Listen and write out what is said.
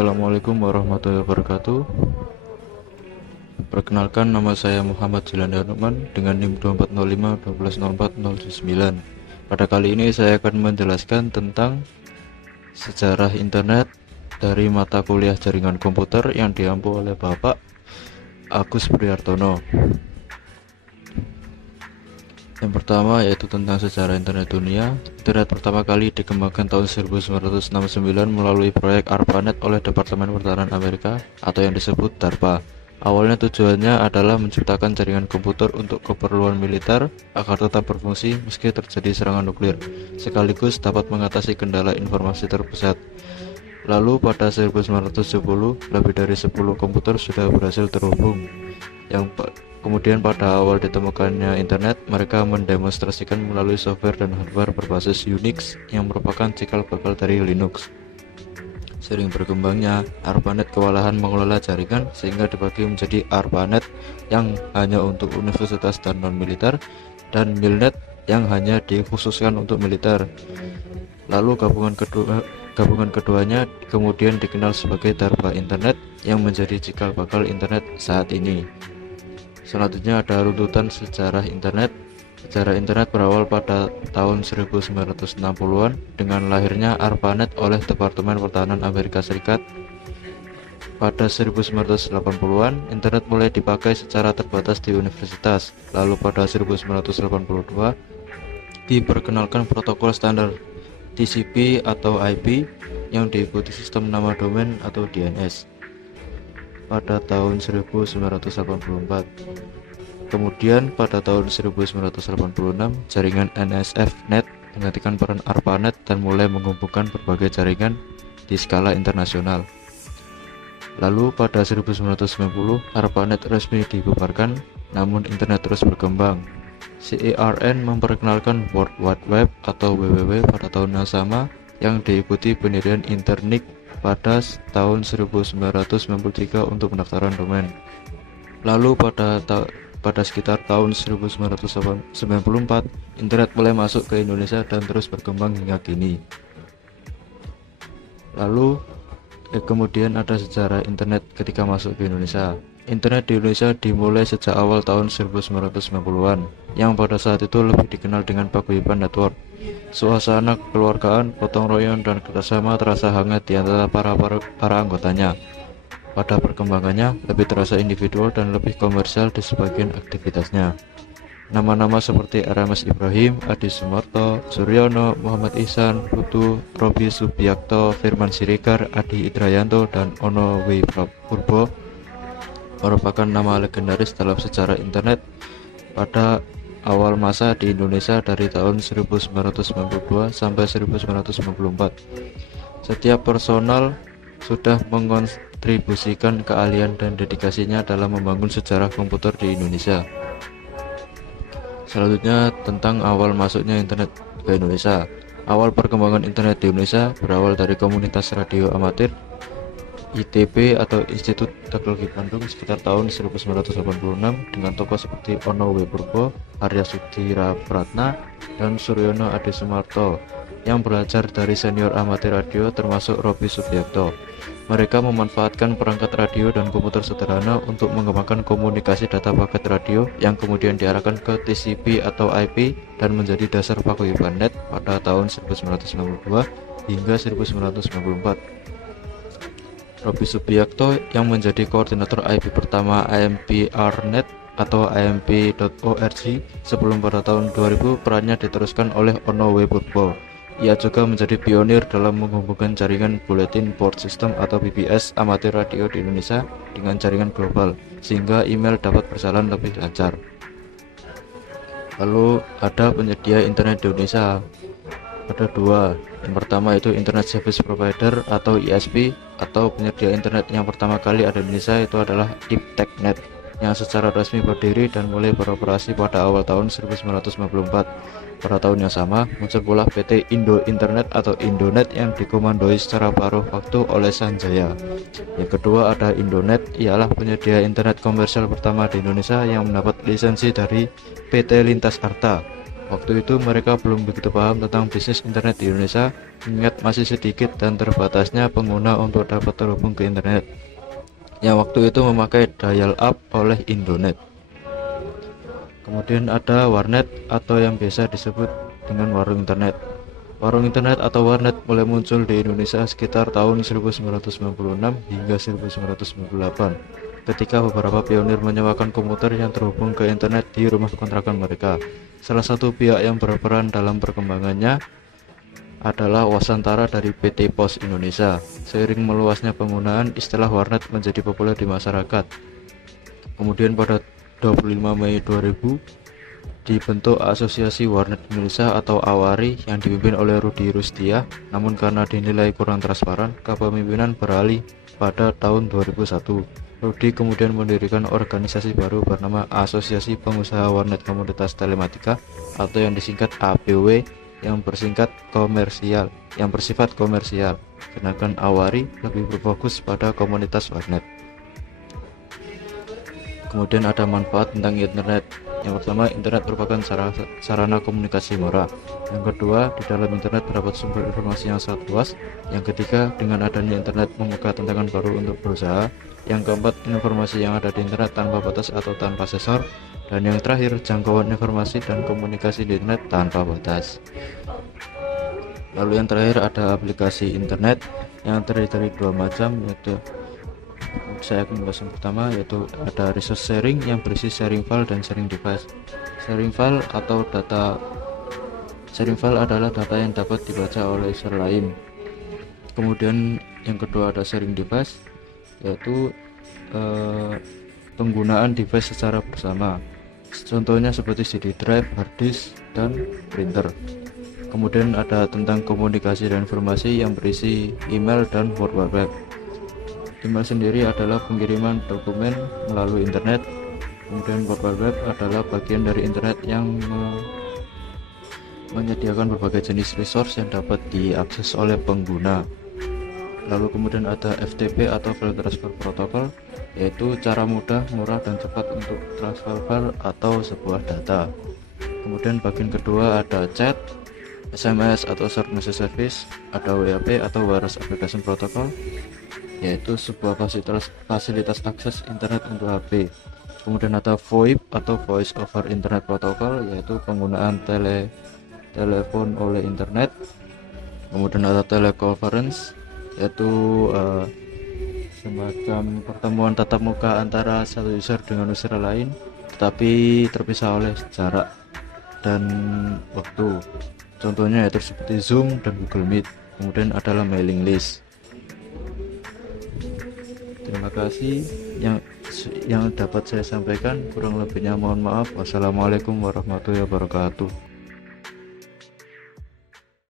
Assalamualaikum warahmatullahi wabarakatuh. Perkenalkan, nama saya Muhammad Jilanda Nukman dengan NIM 2405 Pada kali ini saya akan menjelaskan tentang sejarah internet dari mata kuliah jaringan komputer yang diampu oleh Bapak Agus Prihartono. Yang pertama yaitu tentang sejarah internet dunia. Internet pertama kali dikembangkan tahun 1969 melalui proyek ARPANET oleh Departemen Pertahanan Amerika atau yang disebut DARPA. Awalnya tujuannya adalah menciptakan jaringan komputer untuk keperluan militer agar tetap berfungsi meski terjadi serangan nuklir, sekaligus dapat mengatasi kendala informasi terpusat. Lalu pada 1970, lebih dari 10 komputer sudah berhasil terhubung. Kemudian pada awal ditemukannya internet, mereka mendemonstrasikan melalui software dan hardware berbasis Unix yang merupakan cikal bakal dari Linux. Sering berkembangnya, ARPANET kewalahan mengelola jaringan sehingga dibagi menjadi ARPANET yang hanya untuk universitas dan non-militer dan MILNET yang hanya dikhususkan untuk militer. Lalu gabungan keduanya kemudian dikenal sebagai DARPA Internet yang menjadi cikal bakal internet saat ini. Selanjutnya ada runtutan sejarah internet. Sejarah internet berawal pada tahun 1960-an dengan lahirnya ARPANET oleh Departemen Pertahanan Amerika Serikat. Pada 1980-an, internet mulai dipakai secara terbatas di universitas. Lalu pada 1982, diperkenalkan protokol standar TCP atau IP yang diikuti sistem nama domain atau DNS pada tahun 1984. Kemudian pada tahun 1986, jaringan NSF-NET menggantikan peran ARPANET dan mulai menghubungkan berbagai jaringan di skala internasional. Lalu pada 1990, ARPANET resmi dibubarkan, namun internet terus berkembang. CERN memperkenalkan World Wide Web atau WWW pada tahun yang sama, yang diikuti pendirian Internet pada tahun 1993 untuk pendaftaran domain. Lalu pada sekitar tahun 1994, internet mulai masuk ke Indonesia dan terus berkembang hingga kini. Lalu kemudian ada sejarah internet ketika masuk ke Indonesia. Internet di Indonesia dimulai sejak awal tahun 1990-an, yang pada saat itu lebih dikenal dengan Paguyuban Network. Suasana kekeluargaan, gotong royong, dan kerjasama terasa hangat di antara para anggotanya. Pada perkembangannya, lebih terasa individual dan lebih komersial di sebagian aktivitasnya. Nama-nama seperti RMS Ibrahim, Adi Sumarto, Suryono, Muhammad Ihsan, Putu, Robi Subiakto, Firman Siregar, Adi Idrayanto, dan Ono W. Purbo merupakan nama legendaris dalam sejarah internet pada awal masa di Indonesia dari tahun 1992 sampai 1994. Setiap personal sudah mengontribusikan keahlian dan dedikasinya dalam membangun sejarah komputer di Indonesia. Selanjutnya tentang awal masuknya internet ke Indonesia. Awal perkembangan internet di Indonesia berawal dari komunitas radio amatir ITB atau Institut Teknologi Bandung sekitar tahun 1986 dengan tokoh seperti Ono W. Purbo, Arya Sudira Pratna, dan Suryono Adi Sumarto yang belajar dari senior amatir radio termasuk Robi Subiakto. Mereka memanfaatkan perangkat radio dan komputer sederhana untuk mengembangkan komunikasi data paket radio yang kemudian diarahkan ke TCP atau IP dan menjadi dasar Paguyuban Net pada tahun 1992 hingga 1994. Robi Subiakto yang menjadi koordinator IP pertama AMPRNet atau AMP.org sebelum pada tahun 2000 perannya diteruskan oleh Ono W. Purbo. Ia juga menjadi pionir dalam menghubungkan jaringan Bulletin Board System atau BBS amatir radio di Indonesia dengan jaringan global sehingga email dapat berjalan lebih lancar. Lalu ada penyedia internet di Indonesia. Ada dua. Yang pertama itu Internet Service Provider atau ISP, atau penyedia internet yang pertama kali ada di Indonesia itu adalah IPTechNet yang secara resmi berdiri dan mulai beroperasi pada awal tahun 1994. Pada tahun yang sama muncul pula PT Indo Internet atau Indonet yang dikomandoi secara paruh waktu oleh Sanjaya. Yang kedua ada Indonet, ialah penyedia internet komersial pertama di Indonesia yang mendapat lisensi dari PT Lintas Arta. Waktu itu mereka belum begitu paham tentang bisnis internet di Indonesia, mengingat masih sedikit dan terbatasnya pengguna untuk dapat terhubung ke internet, yang waktu itu memakai dial-up oleh Indonet. Kemudian ada warnet atau yang biasa disebut dengan warung internet. Warung internet atau warnet mulai muncul di Indonesia sekitar tahun 1996 hingga 1998, ketika beberapa pionir menyewakan komputer yang terhubung ke internet di rumah kontrakan mereka. Salah satu pihak yang berperan dalam perkembangannya adalah Wasantara dari PT Pos Indonesia. Seiring meluasnya penggunaan, istilah warnet menjadi populer di masyarakat. Kemudian pada 25 Mei 2000 dibentuk Asosiasi Warnet Indonesia atau AWARI yang dipimpin oleh Rudi Rustia. Namun karena dinilai kurang transparan, kepemimpinan beralih pada tahun 2001. Rudi kemudian mendirikan organisasi baru bernama Asosiasi Pengusaha Warnet Komoditas Telematika atau yang disingkat APW, yang bersifat komersial. Sedangkan AWARI lebih berfokus pada komunitas warnet. Kemudian ada manfaat tentang internet. Yang pertama, internet merupakan sarana komunikasi murah. Yang kedua, di dalam internet terdapat sumber informasi yang sangat luas. Yang ketiga, dengan adanya internet membuka tantangan baru untuk berusaha. Yang keempat, informasi yang ada di internet tanpa batas atau tanpa sensor. Dan yang terakhir, jangkauan informasi dan komunikasi di internet tanpa batas. Lalu yang terakhir ada aplikasi internet yang terdiri dari dua macam, yaitu saya akan membahas yang pertama, yaitu ada resource sharing yang berisi sharing file dan sharing device. Sharing file adalah data yang dapat dibaca oleh user lain. Kemudian yang kedua ada sharing device, yaitu penggunaan device secara bersama. Contohnya seperti CD drive, hard disk, dan printer. Kemudian ada tentang komunikasi dan informasi yang berisi email dan World Wide Web. Email sendiri adalah pengiriman dokumen melalui internet. Kemudian World Wide Web adalah bagian dari internet yang menyediakan berbagai jenis resource yang dapat diakses oleh pengguna. Lalu kemudian ada FTP atau File Transfer Protocol, yaitu cara mudah, murah, dan cepat untuk transfer file atau sebuah data. Kemudian bagian kedua ada chat, SMS atau Short Message Service, ada WAP atau Wireless Application Protocol, yaitu sebuah fasilitas akses internet untuk HP. Kemudian ada VoIP atau Voice over Internet Protocol, yaitu penggunaan telepon oleh internet. Kemudian ada teleconference, yaitu semacam pertemuan tatap muka antara satu user dengan user lain, tetapi terpisah oleh jarak dan waktu. Contohnya yaitu seperti Zoom dan Google Meet. Kemudian adalah mailing list. Terima kasih yang dapat saya sampaikan, kurang lebihnya mohon maaf. Wassalamualaikum warahmatullahi wabarakatuh.